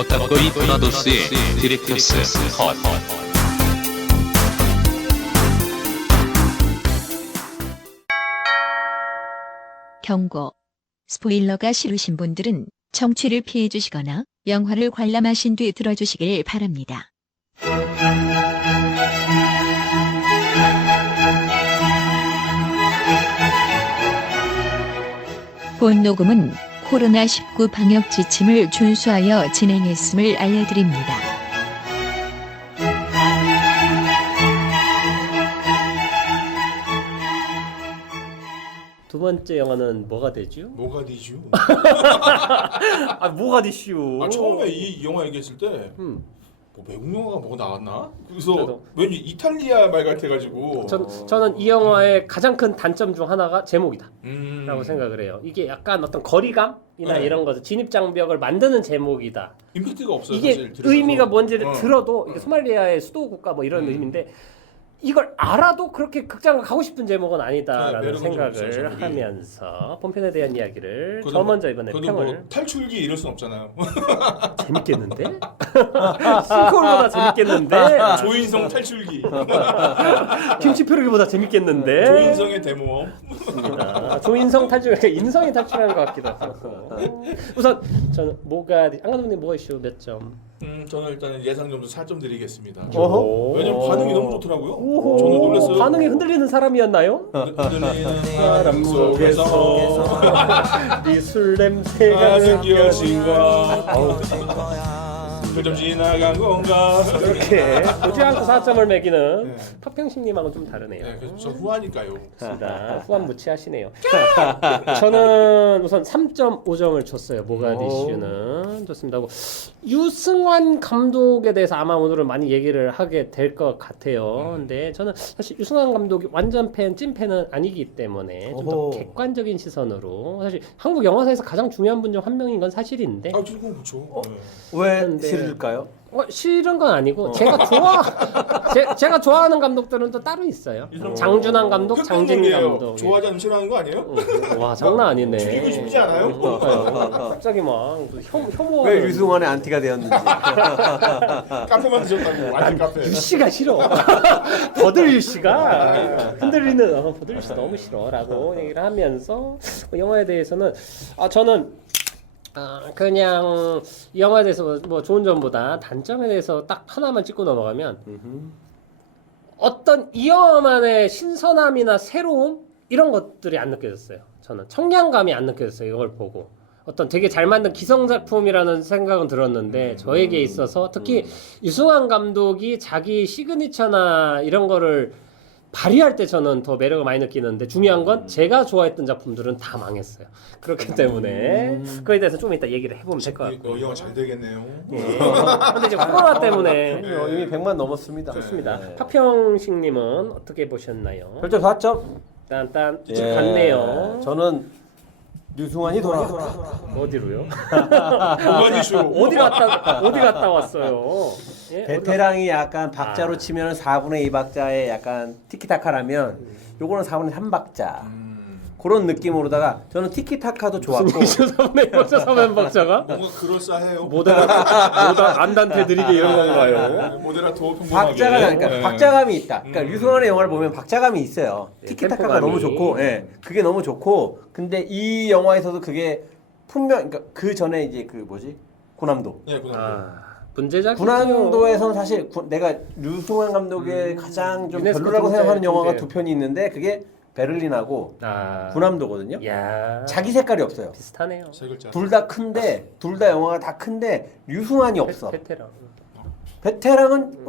어따거리 브라더스의 디렉터스 컷. 경고. 스포일러가 싫으신 분들은 청취를 피해 주시거나 영화를 관람하신 뒤 들어주시길 바랍니다. 본 녹음은 코로나19 방역 지침을 준수하여 진행했음을 알려드립니다. 두 번째 영화는 뭐가 되죠? 모가디슈. 아, 뭐가 되슈? 아, 처음에 이 영화 얘기했을 때 뭐 외국 영화가 뭐 나왔나? 그래서 저도. 왠지 이탈리아 말 같아가지고. 저는 이 영화의 가장 큰 단점 중 하나가 제목이다 라고 음. 생각을 해요. 이게 약간 어떤 거리감이나 네. 이런 것을 진입장벽을 만드는 제목이다. 임팩트가 없어요. 이게 사실 들으면서. 의미가 뭔지를 들어도 이게 어. 소말리아의 수도 국가 뭐 이런 의미인데 이걸 알아도 그렇게 극장을 가고 싶은 제목은 아니다라는 매력은 좀 없어요, 생각을 제목이. 하면서 본편에 대한 이야기를 그래도 저 먼저 이번에 그래도 평을 뭐 탈출기 이럴 순 없잖아요. 재밌겠는데? 싱크홀보다 재밌겠는데? 조인성 탈출기. 김치표르기보다 재밌겠는데? 조인성의 대모험. 맞습니다. 조인성 탈출, 그러니까 인성이 탈출하는 것 같기도 하고. 우선 저는 뭐가 안 감독님 뭐 이슈 몇 점? 저는 일단 예상 점수 4점 드리겠습니다. 어허. 왜냐면 반응이 너무 좋더라고요. 오호. 저는 놀랐어요. 반응이 흔들리는 사람이었나요? 흔들리는 사람 속에서 미술 냄새가 느껴진 것. 느껴진 그좀 지나간 건가? 이렇게 보지 않고 4점을 매기는 네. 파평신님하고는 좀 다르네요. 네, 그래서 저 후하니까요. 맞습니다. 후한 무치하시네요. 저는 우선 3.5점을 줬어요. 모가디슈는 좋습니다. 하고 유승환 감독에 대해서 아마 오늘은 많이 얘기를 하게 될 것 같아요. 근데 저는 사실 유승환 감독이 완전 찐팬은 아니기 때문에 좀 더 객관적인 시선으로 사실 한국 영화사에서 가장 중요한 분 중 한 명인 건 사실인데 아, 지금 그렇죠. 네. 왜 근데- 싫을까요? 싫은 건 아니고 제가 좋아하는 감독들은 또 따로 있어요. 이런 장준환 감독, 흑백 장진희 놀이에요. 감독. 좋아하지 않으면 싫어하는 거 아니에요? 와 장난 아니네. 죽이고 싶지 않아요? 갑자기 막 혐오. 왜 유승환의 안티가 되었는지. 카페만 드셨다고 완전 카페. 유씨가 싫어. 버들 유씨가 흔들리는 버들 유씨 너무 싫어라고 얘기를 하면서 영화에 대해서는 저는 그냥 이 영화에 대해서 뭐 좋은 점보다 단점에 대해서 딱 하나만 찍고 넘어가면 어떤 이 영화만의 신선함이나 새로움 이런 것들이 안 느껴졌어요. 저는 청량감이 안 느껴졌어요. 이걸 보고 어떤 되게 잘 만든 기성작품이라는 생각은 들었는데 저에게 있어서 특히 유승환 감독이 자기 시그니처나 이런 거를 발휘할 때 저는 더 매력을 많이 느끼는데 중요한 건 제가 좋아했던 작품들은 다 망했어요. 그렇기 때문에 그거에 대해서 좀 이따 얘기를 해보면 될 것 같고. 이 영화 잘 되겠네요. 근데 이제 코로나 때문에 이미 100만 넘었습니다. 좋습니다. 네. 파평식님은 어떻게 보셨나요? 별점 4점. 딴딴 예. 같네요. 저는 유승환이 돌아. 어디로요? 모가디슈. 어디 갔다 왔어요? 예? 베테랑이 약간 박자로 치면 4분의 2박자의 약간 티키타카라면 요거는 4분의 3박자. 그런 느낌으로다가 저는 티키타카도 좋았고 이수삼의 박사사면 박자가 뭔가 그럴싸해요. 모다 안단테 드리게 이런 건가요? 모데라토 평범하게. 박자가 그러니까 네. 박자감이 있다. 그러니까 유승환의 영화를 보면 박자감이 있어요. 네, 티키타카가 너무 템포감이. 좋고, 예, 그게 너무 좋고. 근데 이 영화에서도 그게 분명, 그러니까 그 전에 이제 그 뭐지 고남도. 네, 그다음. 분재작 군함도에서는 사실 내가 유승환 감독의 가장 좀 유네스코 별로라고 분재, 생각하는 영화가 분재. 두 편이 있는데 그게 베를린하고 군함도거든요. 야 자기 색깔이 없어요. 비슷하네요. 세 글자. 둘 다 큰데 둘 다 영화가 다 큰데 유승환이 없어. 베테랑 베테랑은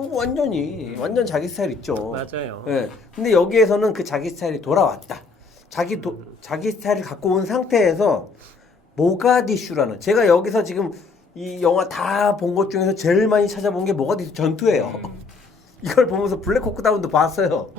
완전 자기 스타일 있죠. 맞아요. 예. 근데 여기에서는 그 자기 스타일이 돌아왔다. 자기 스타일을 갖고 온 상태에서 모가디슈라는 제가 여기서 지금 이 영화 다 본 것 중에서 제일 많이 찾아본 게 모가디슈 전투예요. 이걸 보면서 블랙호크 다운도 봤어요.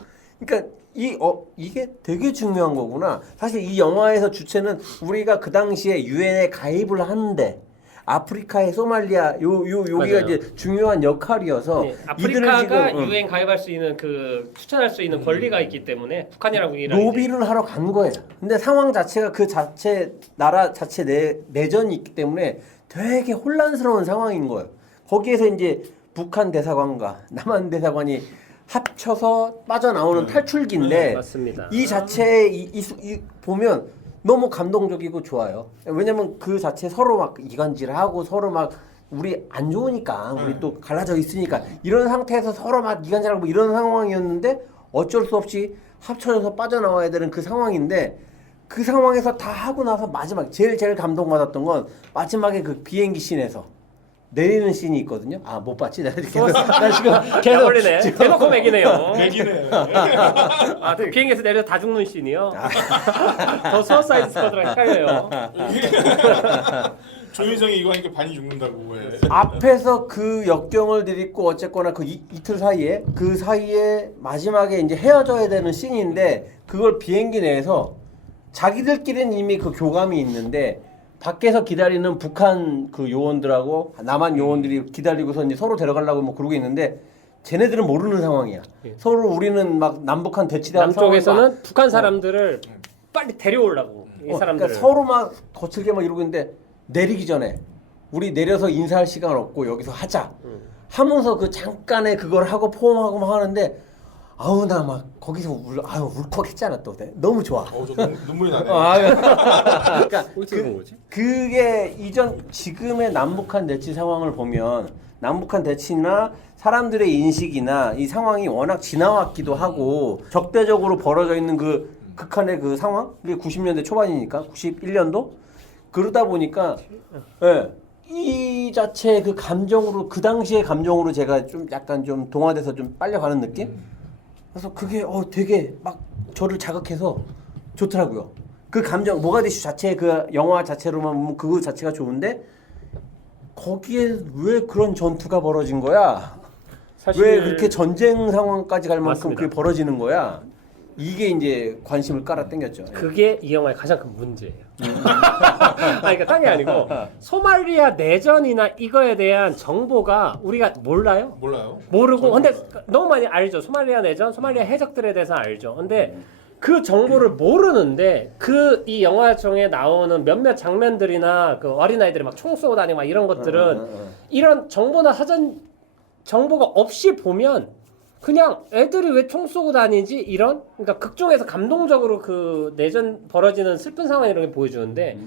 그러니까 이게 되게 중요한 거구나. 사실 이 영화에서 주체는 우리가 그 당시에 유엔에 가입을 하는데 아프리카의 소말리아 여기가 맞아요. 이제 중요한 역할이어서 네, 이들을 아프리카가 지금, 유엔 가입할 수 있는 그 추천할 수 있는 권리가 있기 때문에 북한이라고 이런 로비를 하러 간 거예요. 근데 상황 자체가 그 자체 나라 자체 내전이 있기 때문에 되게 혼란스러운 상황인 거예요. 거기에서 이제 북한 대사관과 남한 대사관이 합쳐서 빠져나오는 탈출기인데 맞습니다. 이 자체에 보면 너무 감동적이고 좋아요. 왜냐면 그 자체 서로 막 이간질하고 서로 막 우리 안 좋으니까 우리 또 갈라져 있으니까 이런 상태에서 서로 막 이간질하고 뭐 이런 상황이었는데 어쩔 수 없이 합쳐져서 빠져나와야 되는 그 상황인데 그 상황에서 다 하고 나서 마지막 제일 감동받았던 건 마지막에 그 비행기 씬에서 내리는 씬이 있거든요. 아 못 봤지? 나 지금 계속 걸리네. 대놓고 맥이네요. 맥이네. 아, 비행기에서 내려 다 죽는 씬이요. 더 수어사이드 스쿼드랑 헷갈려요. 조윤성이 이거 하니까 반이 죽는다고 해. 앞에서 그 역경을 들이고 어쨌거나 그 이틀 사이에 그 사이에 마지막에 이제 헤어져야 되는 씬인데 그걸 비행기 내에서 자기들끼리는 이미 그 교감이 있는데 밖에서 기다리는 북한 그 요원들하고 남한 요원들이 기다리고서 이제 서로 데려가려고 뭐 그러고 있는데 쟤네들은 모르는 상황이야. 예. 서로 우리는 막 남북한 대치대한 남쪽에서는 북한 사람들을 빨리 데려오려고 이 사람들을. 그러니까 서로 막 거칠게 막 이러고 있는데 내리기 전에 우리 내려서 인사할 시간 없고 여기서 하자 하면서 그 잠깐의 그걸 하고 포옹하고 막 하는데 아우 나 막 거기서 울컥했잖아 또 너무 좋아. 저 눈물이 나네. 그러니까 어떻게 본 거지? 그게 이전 지금의 남북한 대치 상황을 보면 남북한 대치나 사람들의 인식이나 이 상황이 워낙 지나왔기도 하고 적대적으로 벌어져 있는 그 극한의 그 상황 그게 90년대 초반이니까 91년도 그러다 보니까 예. 이 자체의 그 감정으로 그 당시의 감정으로 제가 좀 약간 좀 동화돼서 좀 빨려가는 느낌? 그래서 그게 되게 막 저를 자극해서 좋더라고요. 그 감정 모가디슈 자체 그 영화 자체로만 보면 그거 자체가 좋은데 거기에 왜 그런 전투가 벌어진 거야? 사실 왜 그렇게 전쟁 상황까지 갈 만큼 맞습니다. 그게 벌어지는 거야? 이게 이제 관심을 깔아 당겼죠. 그게 이 영화의 가장 큰 문제예요. 그러니까 딴 게 아니고 소말리아 내전이나 이거에 대한 정보가 우리가 몰라요. 몰라요. 모르고 근데 너무 많이 알죠. 소말리아 내전, 소말리아 해적들에 대해서 알죠. 근데 그 정보를 모르는데 그 이 영화 중에 나오는 몇몇 장면들이나 그 어린아이들이 막 총 쏘고 다니고 막 이런 것들은 이런 정보나 사전 정보가 없이 보면 그냥 애들이 왜 총 쏘고 다니지 이런 그러니까 극중에서 감동적으로 그 내전 벌어지는 슬픈 상황 이런 게 보여주는데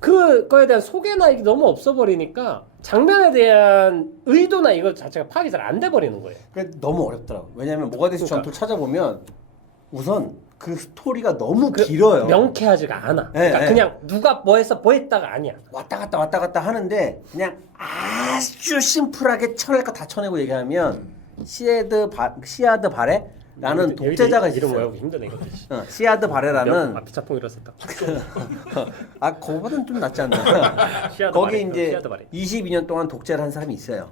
그거에 대한 소개나 이게 너무 없어 버리니까 장면에 대한 의도나 이거 자체가 파악이 잘 안 돼 버리는 거예요. 그러니까 너무 어렵더라고. 왜냐하면 모가디슈 전투를 찾아보면 우선 그 스토리가 너무 길어요. 명쾌하지가 않아. 네, 그러니까 네. 그냥 누가 뭐 했다가 아니야. 왔다 갔다 하는데 그냥 아주 심플하게 쳐낼 거 다 쳐내고 얘기하면 시아드 바레라는 독재자가 이름 있어요. 뭐라고 힘드네 이거. 시아드 바레라는 피차풍 일었었다. 그거보다는 좀 낫지 않나. 시아드 거기 바레, 이제 시아드 바레. 22년 동안 독재를 한 사람이 있어요.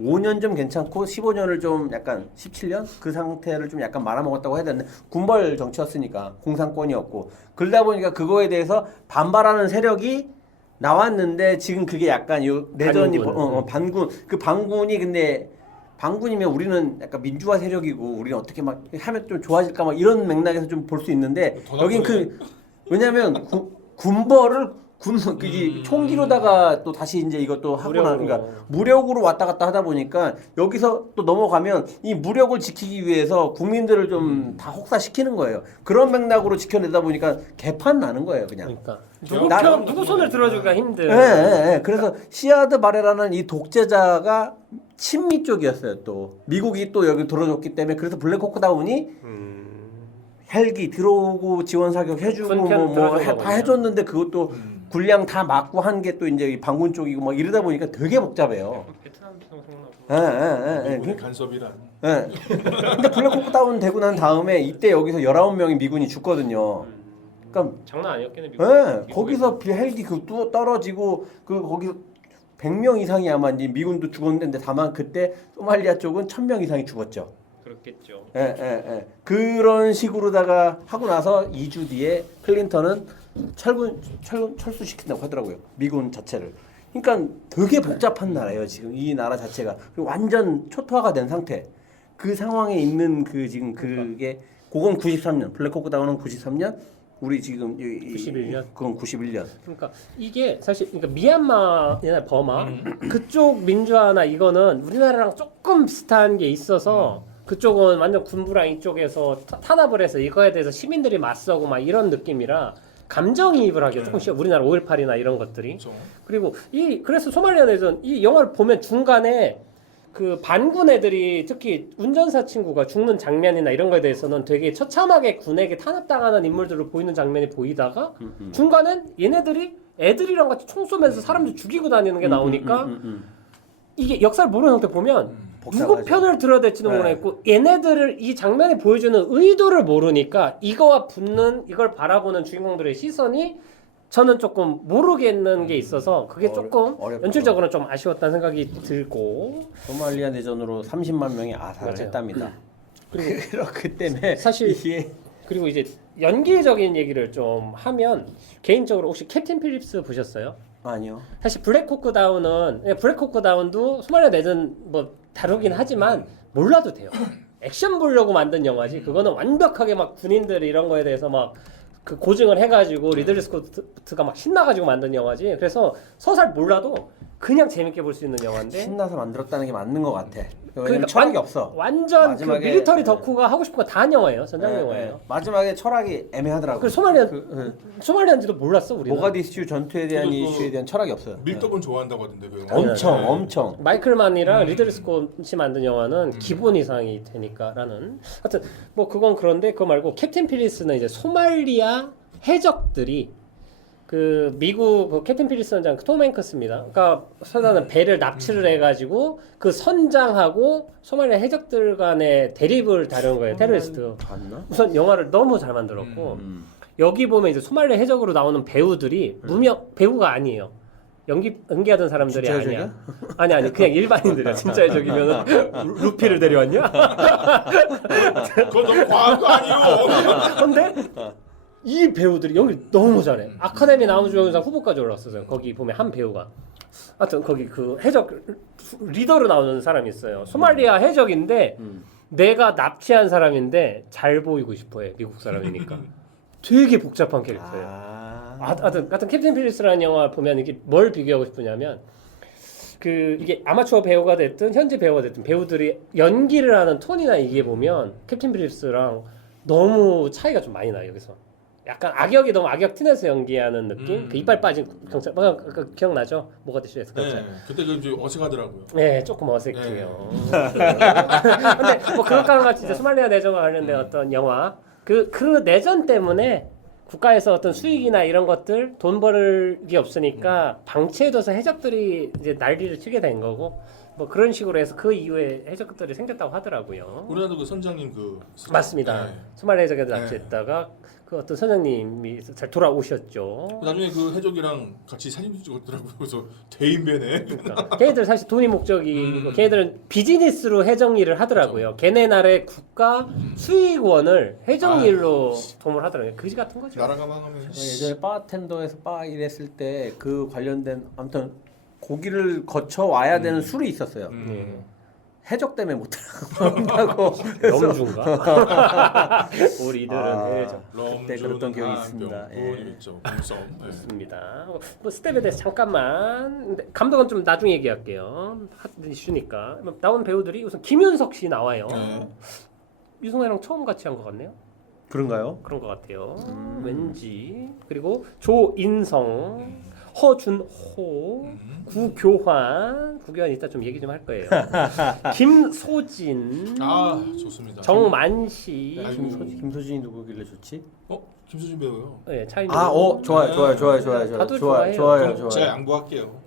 5년 좀 괜찮고 15년을 좀 약간 17년 그 상태를 좀 약간 말아먹었다고 해야 되는데 군벌 정치였으니까 공산권이었고 그러다 보니까 그거에 대해서 반발하는 세력이 나왔는데 지금 그게 약간 요 내전이 반군 그 반군이 근데 반군이면 우리는 약간 민주화 세력이고 우리는 어떻게 막 하면 좀 좋아질까 막 이런 맥락에서 좀 볼 수 있는데 여긴 그 왜냐면 군벌을 총기로다가 또 다시 이제 이것도 하고 나니까 무력으로 왔다 갔다 하다 보니까 여기서 또 넘어가면 이 무력을 지키기 위해서 국민들을 좀 다 혹사시키는 거예요. 그런 맥락으로 지켜내다 보니까 개판 나는 거예요, 그냥. 그러니까 누구 손을 들어주기가 힘든. 예. 그래서 시아드 바레라는 이 독재자가 친미 쪽이었어요. 또 미국이 또 여기 들어줬기 때문에 그래서 블랙호크 다운이 헬기 들어오고 지원 사격 해주고 뭐 다 해줬는데 그것도 군량 다 맞고 한 게 또 이제 반군 쪽이고 막 이러다 보니까 되게 복잡해요. 예. 간섭이란. 예. 근데 블랙호크 다운 되고 난 다음에 이때 여기서 19명의 미군이 죽거든요. 그러니까 장난 아니었겠네. 예. 거기서 헬기 그 떨어지고 그 거기서 100명 이상이 아마 이제 미군도 죽었는데 다만 그때 소말리아 쪽은 1000명 이상이 죽었죠. 그렇겠죠. 예. 그런 식으로다가 하고 나서 2주 뒤에 클린턴은 철수시킨다고 하더라고요. 미군 자체를. 그러니까 되게 복잡한 나라예요. 지금 이 나라 자체가 그리고 완전 초토화가 된 상태. 그 상황에 있는 그 지금 그게 그건 93년 블랙호크 다운은 93년 우리 지금 91년? 그건 91년. 그러니까 이게 사실 그러니까 미얀마나 버마 그쪽 민주화나 이거는 우리나라랑 조금 비슷한 게 있어서 그쪽은 완전 군부랑 이쪽에서 탄압을 해서 이거에 대해서 시민들이 맞서고 막 이런 느낌이라 감정이입을 하기가 조금 쉬워. 우리나라 5.18이나 이런 것들이. 그렇죠. 그리고 그래서 소말리아 내전 이 영화를 보면 중간에 그 반군 애들이 특히 운전사 친구가 죽는 장면이나 이런 거에 대해서는 되게 처참하게 군에게 탄압당하는 인물들을 보이는 장면이 보이다가 중간엔 얘네들이 애들이랑 같이 총 쏘면서 사람들 죽이고 다니는 게 나오니까 이게 역사를 모르는 상태 보면 누구 복잡하죠. 편을 들어야 될지도 네. 모르겠고 얘네들을 이 장면이 보여주는 의도를 모르니까 이거와 붙는 이걸 바라보는 주인공들의 시선이 저는 조금 모르겠는 게 있어서 그게 조금 어렵죠. 연출적으로는 좀 아쉬웠다는 생각이 들고 소말리아 내전으로 30만 명이 아사를 맞아요. 했답니다. 그리고 그 때문에 사실 이게 그리고 이제 연기적인 얘기를 좀 하면 개인적으로 혹시 캡틴 필립스 보셨어요? 아니요. 사실 블랙호크 다운은 블랙호크 다운도 소말리아 내전 뭐 다루긴 하지만 몰라도 돼요. 액션 보려고 만든 영화지. 그거는 완벽하게 막 군인들 이런 거에 대해서 막 그 고증을 해가지고 리들리 스코트가 막 신나가지고 만든 영화지. 그래서 서살 몰라도 그냥 재밌게 볼 수 있는 영화인데. 신나서 만들었다는 게 맞는 것 같아. 왜냐면 그러니까 철학이 없어. 완전 그 마지막에- 밀리터리 덕후가 하고 싶은 거 다 한 영화예요. 전장 네, 영화예요. 네. 마지막에 철학이 애매하더라고. 그 소말리아 그, 소말리아인지도 몰랐어 우리는. 모가디슈 전투에 대한 그리고 이슈에 대한 철학이 없어요. 밀떡은 좋아한다고 하던데 그 영화. 엄청 네. 엄청. 마이클만이랑 리들리 스콧이 만든 영화는 기본 이상이 되니까라는. 하여튼 뭐 그건 그런데 그거 말고 캡틴 필리스는 이제 소말리아 해적들이 그 미국 그 캡틴 필리스 선장 톰 행크스입니다. 그러니까 선장은 배를 납치를 해가지고 그 선장하고 소말리아 해적들 간의 대립을 다룬 거예요. 테러리스트. 봤나? 우선 영화를 너무 잘 만들었고 여기 보면 이제 소말리아 해적으로 나오는 배우들이 무명 배우가 아니에요. 연기하던 사람들이 진짜 아니야. 해적이야? 아니 그냥 일반인들이야. 진짜 해적이면 루피를 데려왔냐? 그건 너무 과한 거 아니에요? 근데 이 배우들이 연기 너무 잘해. 아카데미 나무주연상 후보까지 올랐어요. 거기 보면 한 배우가. 하여튼 거기 그 해적 리더로 나오는 사람이 있어요. 소말리아 해적인데 내가 납치한 사람인데 잘 보이고 싶어해. 미국 사람이니까. 되게 복잡한 캐릭터예요. 하여튼 캡틴 필리스라는 영화 보면 이게 뭘 비교하고 싶으냐면 그 이게 아마추어 배우가 됐든 현지 배우가 됐든 배우들이 연기를 하는 톤이나 이게 보면 캡틴 필립스랑 너무 차이가 좀 많이 나요. 여기서 약간 악역이 너무 악역 티내서 연기하는 느낌. 그 이빨 빠진 경찰 기억나죠? 모가디슈에서 경찰. 네. 그때 그 좀 어색하더라고요. 네, 조금 어색해요. 근데 뭐 그것과 같이 이제 소말리아 내전과 관련된 어떤 영화 그 내전 때문에 국가에서 어떤 수익이나 이런 것들 돈 벌기 없으니까 방치해둬서 해적들이 이제 난리를 치게 된 거고 뭐 그런 식으로 해서 그 이후에 해적들이 생겼다고 하더라고요. 우리나라도 그 선장님 그 맞습니다. 네. 소말리아 해적에 납치했다가 그 어떤 선장님이 잘 돌아오셨죠. 나중에 그 해적이랑 같이 사진도 찍었더라고요. 그래서 대인배네. 그러니까 걔네들 사실 돈이 목적이고 걔네들은 비즈니스로 해적 일을 하더라고요. 걔네 나라의 국가 수익원을 해적 일로 도움을 하더라고요. 그지 같은 거죠. 나라가 망하면 예전에 바텐더에서 바 일했을 때 그 관련된 아무튼 고기를 거쳐 와야 되는 술이 있었어요. 해적 때문에 못 들어간다고. 염주인가? 우리들은 해적. 그때 그랬던 기억이 있습니다. 예. 있죠. 몸싸움. 네. 있습니다. 뭐 스텝에 대해서 잠깐만. 근데 감독은 좀 나중에 얘기할게요. 핫 이슈니까. 나온 배우들이 우선 김윤석 씨 나와요. 네. 유승호랑 처음 같이 한 것 같네요. 그런가요? 그런 것 같아요. 왠지. 그리고 조인성, 허준호, 구교환 이따 좀 얘기 좀 할 거예요. 김소진, 아 좋습니다. 정만시, 아이고. 김소진이 누구길래 좋지? 김수진 배우요. 네, 차이는. 좋아요. 다들 좋아요. 제가 양보할게요.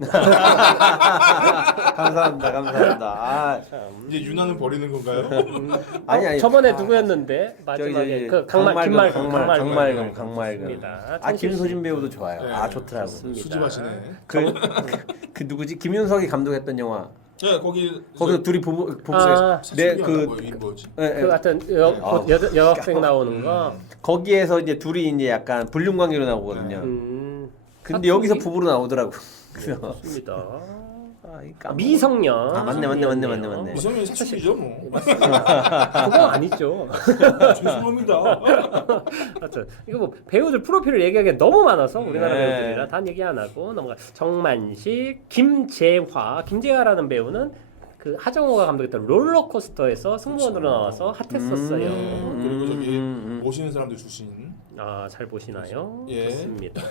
감사합니다. 이제 유나는 버리는 건가요? 아니. 저번에 누구였는데 마지막에 그 김말금. 강말금. 김소진 배우도 좋아요. 네. 좋더라고. 수집하시네. 그 누구지? 김윤석이 감독했던 영화. 네 거기 거기서 둘이 부부 뭐지? 그 같은 여학생 나오는 거. 거기에서 이제 둘이 이제 약간 불륜 관계로 나오거든요. 근데 여기서 부부로 나오더라고. 좋습니다. 까먹- 미성년. 아, 맞네. 이성이 사춘기죠 뭐. 그건 아니죠. 죄송합니다. 하여튼 이거 뭐 배우들 프로필을 얘기하기엔 너무 많아서 우리나라 네. 배우들이라 다 얘기 안 하고 넘어가. 정만식, 김재화라는 배우는 그 하정우가 감독했던 롤러코스터에서 승무원으로 나와서 핫했었어요. 그리고 저기 모시는 사람들 출신. 아, 잘 보시나요? 예. 좋습니다.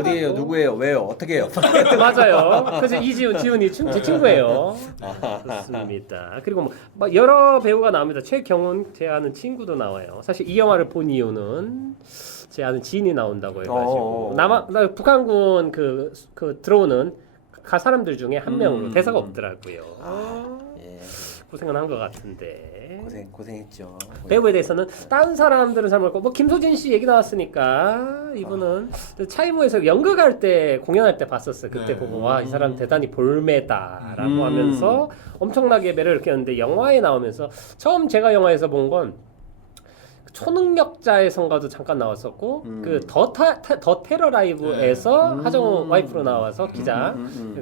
어디에요? 누구예요? 왜요? 어떻게 해요? 맞아요. 그래서 지훈이 제 친구예요. 좋습니다. 그리고 뭐 여러 배우가 나옵니다. 최경훈 제 아는 친구도 나와요. 사실 이 영화를 본 이유는 제 아는 지인이 나온다고 해가지고 나 북한군 그 들어오는 사람들 중에 한 명으로 대사가 없더라고요. 예. 고생은 한 것 같은데. 고생했죠. 배우에 대해서는 다른 사람들은 잘 모르고 뭐 김소진 씨 얘기 나왔으니까 이분은 차이무에서 연극할 때 공연할 때 봤었어요. 그때 네. 보고 와, 이 사람 대단히 볼매다라고 하면서 엄청나게 매력을 느꼈는데 영화에 나오면서 처음 제가 영화에서 본 건 초능력자의 성가도 잠깐 나왔었고 그 더 테러 라이브에서 하정우 와이프로 나와서 기자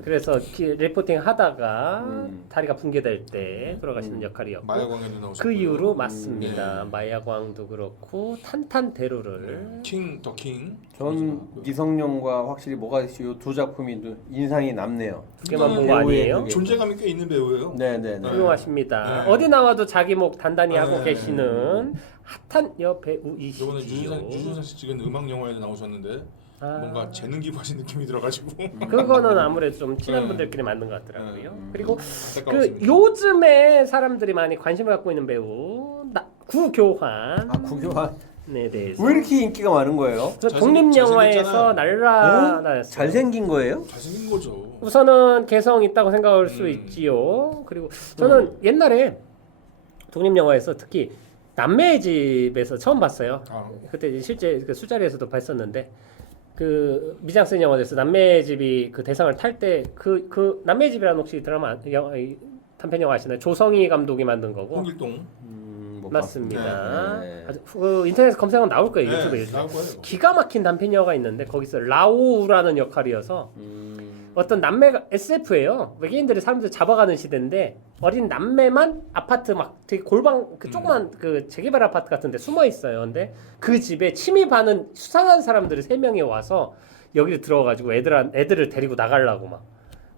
그래서 리포팅 하다가 다리가 붕괴될 때 돌아가시는 역할이었고 마야광에도 나오셨고. 그 이후로 맞습니다. 마야광도 그렇고 탄탄대로를 더 킹. 전 미성년과 확실히 모가디슈 두 작품이 인상이 남네요. 그게만 본 거 아니에요? 그게. 존재감이 꽤 있는 배우예요. 네네네. 훌륭하십니다. 네. 어디 나와도 자기 목 단단히 하고 네. 계시는 핫한 이번에 여배우이시지요. 유준상 씨 찍은 음악 영화에도 나오셨는데 뭔가 재능 기부하신 느낌이 들어가지고 그거는 아무래도 좀 친한 네. 분들끼리 만든 것 같더라고요. 네. 그리고 안타까웠습니다. 그 요즘에 사람들이 많이 관심을 갖고 있는 배우 구교환 구교환 네 대해서 왜 이렇게 인기가 많은 거예요? 독립 영화에서 잘생겼잖아요. 날라다녔어요. 잘생긴 거예요? 잘생긴 거죠. 우선은 개성 있다고 생각할 수 있지요. 그리고 저는 옛날에 독립 영화에서 특히 남매의 집에서 처음 봤어요. 그때 이제 실제 그 술자리에서도 봤었는데 그 미장센 영화에서 남매의 집이 그 대상을 탈 때 그 남매의 집이라는 혹시 드라마 단편 영화 아시나요? 조성희 감독이 만든 거고. 홍길동. 못 맞습니다. 봤습니다. 네. 아주 그 인터넷에 검색하면 나올 거예요. 네, 유튜브에. 나올 거예요. 기가 막힌 단편 영화가 있는데 거기서 라오우라는 역할이어서 어떤 남매가 SF예요. 외계인들이 사람들 잡아가는 시대인데 어린 남매만 아파트 막 되게 골방 그 조그만 그 재개발 아파트 같은데 숨어 있어요. 근데 그 집에 침입하는 수상한 사람들이 3명이 와서 여기를 들어가지고 애들을 데리고 나가려고 막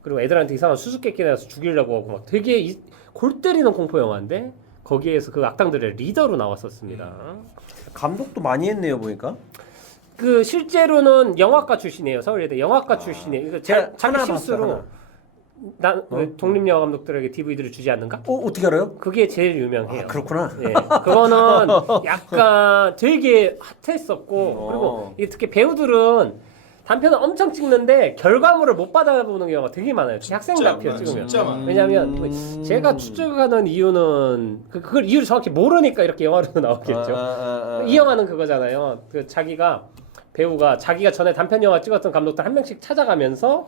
그리고 애들한테 이상한 수수께끼 내서 죽이려고 하고 막 되게 골 때리는 공포 영화인데 거기에서 그 악당들의 리더로 나왔었습니다. 감독도 많이 했네요 보니까. 그 실제로는 영화과 출신이에요. 서울예대 영화과 출신이에요. 이거 제가 자기 하나 실수로 왜 독립영화 감독들에게 DVD를 주지 않는가? 어떻게 알아요? 그게 제일 유명해요. 그렇구나. 예, 그거는 약간 되게 핫했었고 그리고 이게 특히 배우들은 단편을 엄청 찍는데 결과물을 못 받아보는 경우가 되게 많아요. 학생 단편 찍으면. 진짜 많아요. 왜냐하면 제가 추측하는 이유는 그걸 이유를 정확히 모르니까 이렇게 영화로 나오겠죠. 이 영화는 그거잖아요. 그 배우가 자기가 전에 단편 영화 찍었던 감독들 한 명씩 찾아가면서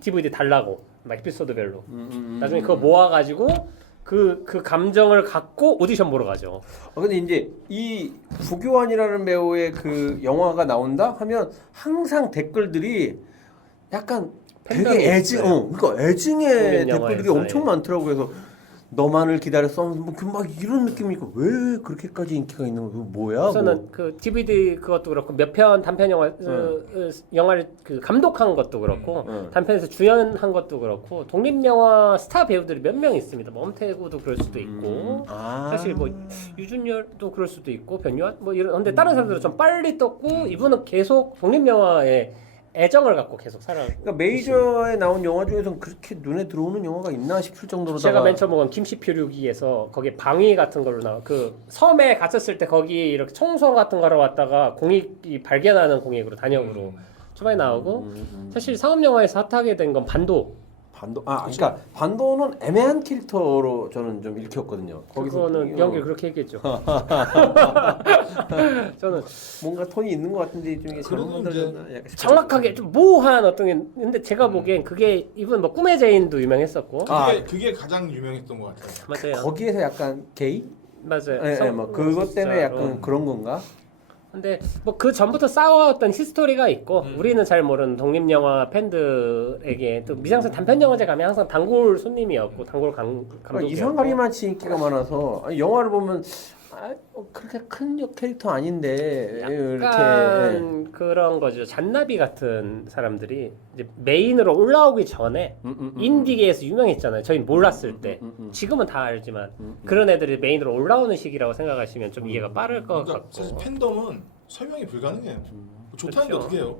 DVD 달라고 막 에피소드별로 나중에 그거 모아가지고 그 감정을 갖고 오디션 보러 가죠. 근데 이제 이 구교환이라는 배우의 그 영화가 나온다 하면 항상 댓글들이 약간 팬덤이 되게 애증, 있어요. 그러니까 애증의 독립 댓글들이 영화에서, 엄청 많더라고요. 그래서 너만을 기다렸어, 막 이런 느낌이니까 왜 그렇게까지 인기가 있는 거야? 뭐야? 우선은 그 DVD 그것도 그렇고 몇 편 단편 영화 영화를 그 감독한 것도 그렇고 단편에서 주연한 것도 그렇고 독립 영화 스타 배우들이 몇 명 있습니다. 뭐 엄태구도 그럴 수도 있고 사실 뭐 유준열도 그럴 수도 있고 변요한 뭐 이런 근데 다른 사람들은 좀 빨리 떴고 이분은 계속 독립 영화에 애정을 갖고 계속 그러니까 메이저에 나온 영화 중에서는 그렇게 눈에 들어오는 영화가 있나 싶을 정도로 제가 맨 처음 본 김씨표류기에서 거기 방위 같은 걸로 나와 그 섬에 갇혔을 때 거기 이렇게 청소 같은 거 하러 왔다가 공익이 발견하는 공익으로 단역으로 초반에 나오고 사실 상업 영화에서 핫하게 된 건 반도 그러니까 반도는 애매한 캐릭터로 저는 좀 읽혔거든요. 거기서는 연기를 그렇게 했겠죠. 저는 뭔가 톤이 있는 것 같은데 좀 이게 잘못 그래도 만들어졌나? 약간 정확하게 좀 모호한 어떤 게 근데 제가 보기엔 그게 이분 뭐 꿈의 제인도 유명했었고 그게 가장 유명했던 것 같아요. 맞아요. 거기에서 약간 게이? 맞아요. 뭐 그것 때문에 진짜로. 약간 그런 건가? 근데 뭐 그 전부터 쌓아왔던 히스토리가 있고 우리는 잘 모르는 독립영화 팬들에게 또 미장센 단편영화제 가면 항상 단골 손님이었고 단골 감독이었고 이상하리만치 인기가 많아서 아니, 영화를 보면 그렇게 큰 캐릭터 아닌데 이렇게 약간 그런 거죠. 잔나비 같은 사람들이 이제 메인으로 올라오기 전에 인디계에서 유명했잖아요. 저희는 몰랐을 때. 지금은 다 알지만 그런 애들이 메인으로 올라오는 시기라고 생각하시면 좀 이해가 빠를 것 그러니까 같고. 사실 팬덤은 설명이 불가능해요. 좋다는데 그렇죠. 어떻게 해요?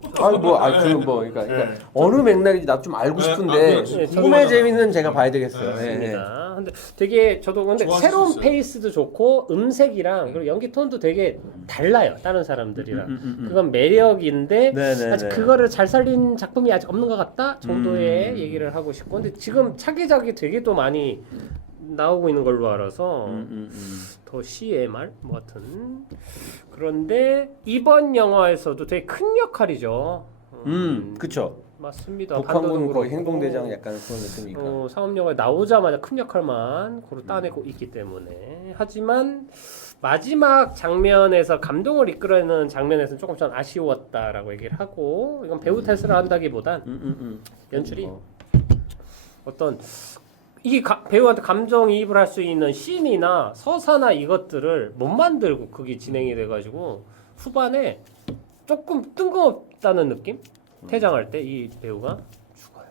그러니까 어느 맥락인지 나도 좀 알고 싶은데 그렇죠. 궁금해 재미는 제가 봐야 되겠어요. 예, 예. 맞습니다. 근데 되게 저도 근데 좋아하실 새로운 수 있어요. 페이스도 좋고 음색이랑 그리고 연기 톤도 되게 달라요. 다른 사람들이랑. 그건 매력인데 네네네. 아직 그거를 잘 살린 작품이 아직 없는 것 같다 정도의 얘기를 하고 싶고 근데 지금 차기작이 되게 또 많이 나오고 있는 걸로 알아서 더 CMR 뭐 같은 그런데 이번 영화에서도 되게 큰 역할이죠. 그쵸. 맞습니다. 북한군 반도도 거의 그렇고. 행동대장 약간 그런 느낌이니까. 상업영화에 나오자마자 큰 역할만 고루 따내고 있기 때문에 하지만 마지막 장면에서 감동을 이끌어내는 장면에서는 조금 전 아쉬웠다라고 얘기를 하고 이건 배우 탓을 한다기보단 연출이 어떤 이 배우한테 감정이입을 할 수 있는 씬이나 서사나 이것들을 못 만들고 그게 진행이 돼가지고 후반에 조금 뜬금없다는 느낌? 퇴장할 때 이 배우가 죽어요.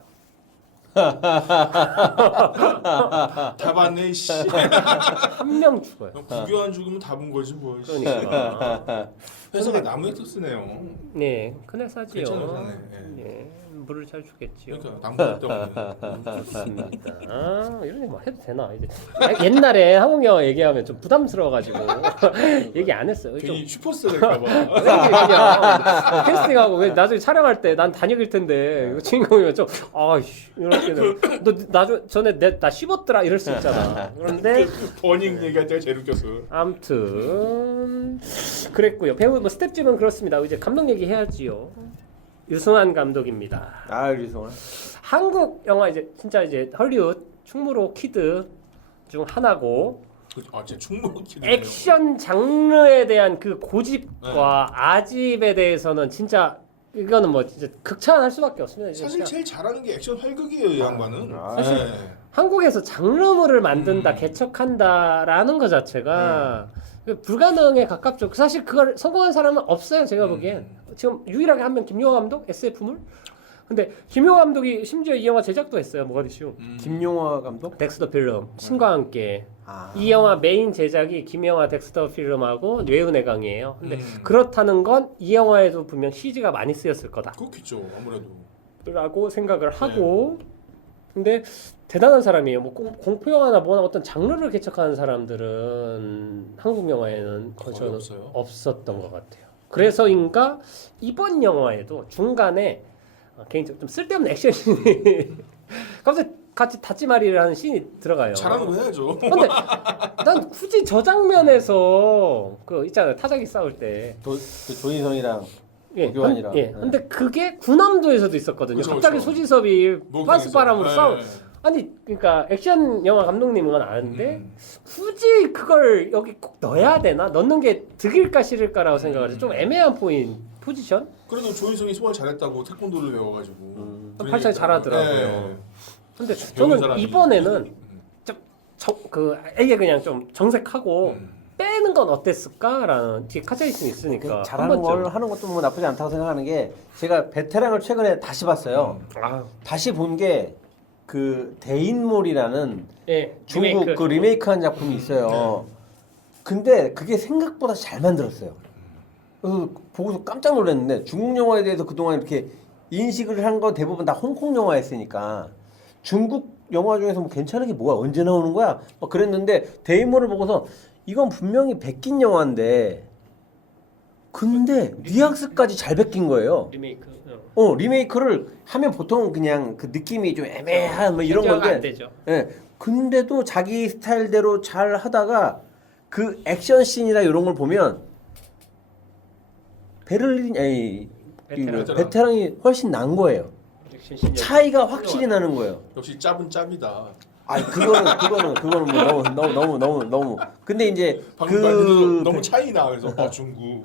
다 봤네 씨. 한 명 죽어요. 구교 안 죽으면 다 본 거지 뭐. 그러니까. 회사가 나무 획득 쓰네요. 네, 큰 회사지요. 괜찮은 회사네. 네, 물을 잘 주겠지요. 그러니까 나무 획득 때문에. 좋습니다. 이런 얘기 뭐 해도 되나? 이제 옛날에 한국 영화 얘기하면 좀 부담스러워가지고 얘기 안 했어요. 좀 괜히 슈퍼스타일까봐. 그냥 캐스팅하고 왜 나중에 촬영할 때 난 단역일 텐데 이거 주인공이면 좀 아이씨 이렇게는 너 나중 전에 나 씹었더라 이럴 수 있잖아. 그런데 버닝 얘기할 때가 제일 웃겼어. 아무튼 그랬고요. 배우 뭐 스텝집은 그렇습니다. 이제 감독 얘기해야지요. 유승환 감독입니다. 유성아. 한국 영화 이제 진짜 이제 헐리우드 충무로 키드 중 하나고 진짜 충무로 키드. 액션 장르에 대한 그 고집과 아집에 대해서는 진짜 이거는 뭐 진짜 극찬할 수밖에 없습니다. 이제 사실 진짜. 제일 잘하는 게 액션 활극이에요, 이 양반은. 사실 네. 한국에서 장르물을 만든다, 개척한다라는 것 자체가 불가능에 가깝죠. 사실 그걸 성공한 사람은 없어요, 제가 보기엔. 지금 유일하게 한 명 김용화 감독 SF물. 근데 김용화 감독이 심지어 이 영화 제작도 했어요, 모가디슈. 김용화 감독? 덱스터 필름 신과 함께. 이 영화 메인 제작이 김영하 덱스터 필름하고 뇌운의 강이에요. 근데 그렇다는 건 이 영화에도 분명 CG가 많이 쓰였을 그렇겠죠, 아무래도. 거다라고 생각을 하고 근데 대단한 사람이에요. 뭐 공포 영화나 뭐나 어떤 장르를 개척하는 사람들은 한국 영화에는 거의 저는 없어요. 없었던 것 같아요. 그래서인가 이번 영화에도 중간에 개인적으로 좀 쓸데없는 액션씬이 갑자기 같이 다찌마리를 하는 씬이 들어가요. 잘하는 거 해야죠. 근데 난 굳이 저 장면에서 그 있잖아요 타자기 싸울 때 그 조인성이랑 오교환이랑. 근데 그게 군함도에서도 있었거든요. 그쵸, 갑자기 그쵸. 소지섭이 가스바람으로 네, 싸우. 네. 아니 그러니까 액션 영화 감독님은 아는데 굳이 그걸 여기 꼭 넣어야 되나? 넣는 게 득일까 싫을까라고 생각을 해서 좀 애매한 포지션? 그래도 조인성이 소화를 잘했다고 태권도를 배워가지고. 팔짱이 잘하더라고요. 네. 근데 배우는 저는 사람이. 이번에는 그 아예 그냥 좀 정색하고 빼는 건 어땠을까라는 뒤에 카자이슨이 있으니까 잘하는 걸 하는 것도 뭐 나쁘지 않다고 생각하는 게 제가 베테랑을 최근에 다시 봤어요. 다시 본 게 그 대인몰이라는 중국 그 리메이크한 작품이 있어요. 근데 그게 생각보다 잘 만들었어요. 그래서 보고서 깜짝 놀랐는데 중국 영화에 대해서 그동안 이렇게 인식을 한 건 대부분 다 홍콩 영화였으니까 중국 영화 중에서 뭐 괜찮은 게 뭐야 언제 나오는 거야 막 그랬는데 대인몰을 보고서 이건 분명히 베낀 영화인데 근데 뉘앙스까지 잘 베낀 거예요. 리메이크. 리메이크를 하면 보통 그냥 그 느낌이 좀 애매한 뭐 이런 건데. 안 되죠. 예. 근데도 자기 스타일대로 잘 하다가 그 액션 씬이나 이런 걸 보면 베테랑이 훨씬 난 거예요. 차이가 확실히 나는 거예요. 역시 짭은 짭이다. 아 그거는 뭐 너무. 근데 이제 방금 말도 너무 차이나 그래서 중국.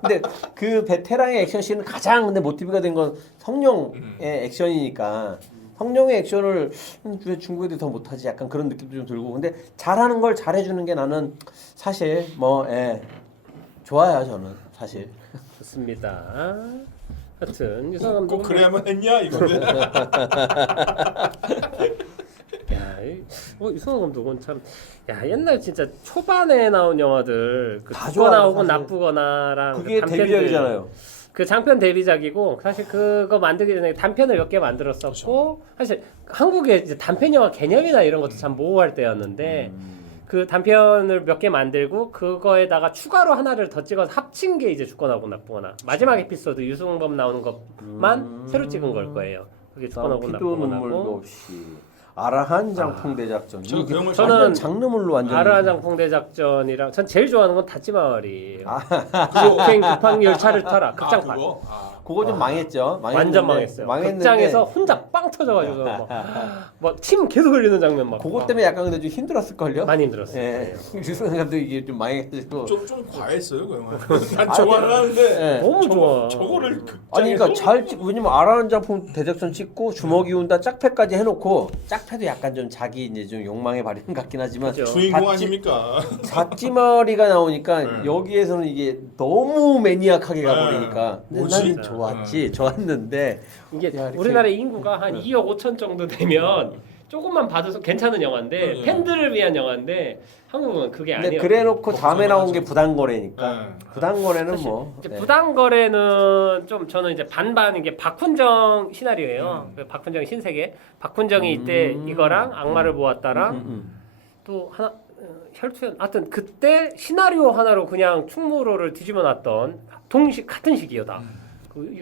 근데 그 베테랑의 액션씬은 가장 근데 모티브가 된 건 성룡의 액션이니까 성룡의 액션을 왜 중국 애들이 더 못하지? 약간 그런 느낌도 좀 들고 근데 잘하는 걸 잘해주는 게 나는 사실 좋아요 저는 사실. 좋습니다. 하여튼 유승환 감독은 꼭 그래야만 했냐 이거는. 유승환 감독은 참 옛날 진짜 초반에 나온 영화들 그 다 좋거나 좋아요, 혹은 사실. 나쁘거나랑 그게 그 단편들, 데뷔작이잖아요. 그 장편 데뷔작이고 사실 그거 만들기 전에 단편을 몇 개 만들었었고 사실 한국의 이제 단편 영화 개념이나 이런 것도 참 모호할 때였는데 그 단편을 몇 개 만들고 그거에다가 추가로 하나를 더 찍어서 합친 게 이제 죽거나 혹은 나쁘거나 마지막 에피소드 유승범 나오는 것만 새로 찍은 걸 거예요. 그게 죽거나 혹은 피도 눈물도 나쁘거나고 없이 아라한 장풍 대작전. 저 그 영화 저는 완전 장르물로 완전. 아라한 장풍 대작전이랑 전 제일 좋아하는 건 다찌마을이에요. 급행 급한 열차를 타라 극장판. 그거? 그거 좀 망했죠. 완전 망했어요. 극장에서 혼자 빵 터져가지고 막침 계속 흘리는 장면 막. 그것 때문에 약간 근데 좀 힘들었을걸요? 많이 힘들었어요. 예. 유승환 감독이 이게 좀 망해가지고. 좀 과했어요 그 영화. 난 좋아는 하는데 예. 너무 좋아. 저거를 극장에서 아니 그러니까 잘 찍고 왜냐면 아라한 장풍 대작전 찍고 주먹이 운다 짝패까지 해놓고 짝패도 약간 좀 자기 이제 좀 욕망의 발현 같긴 하지만 그죠. 주인공 아닙니까? 사찌머리가 나오니까 네. 여기에서는 이게 너무 매니악하게 가버리니까 근데 뭐지? 난 좋았는데 이게 야, 이렇게- 우리나라의 인구가 한 2억 5천 정도 되면 조금만 봐도 괜찮은 영화인데 네. 팬들을 위한 영화인데 한국은 그게 근데 아니에요. 그래놓고 다음에 나온 게 걱정하죠. 부당거래니까 네. 부당거래는 사실 뭐 이제 네. 부당거래는 좀 저는 이제 반반 이게 박훈정 시나리오예요. 그 박훈정 신세계. 박훈정이 이때 이거랑 악마를 보았다랑 또 하나 혈투연 하여튼 그때 시나리오 하나로 그냥 충무로를 뒤집어 놨던 같은 시기여다.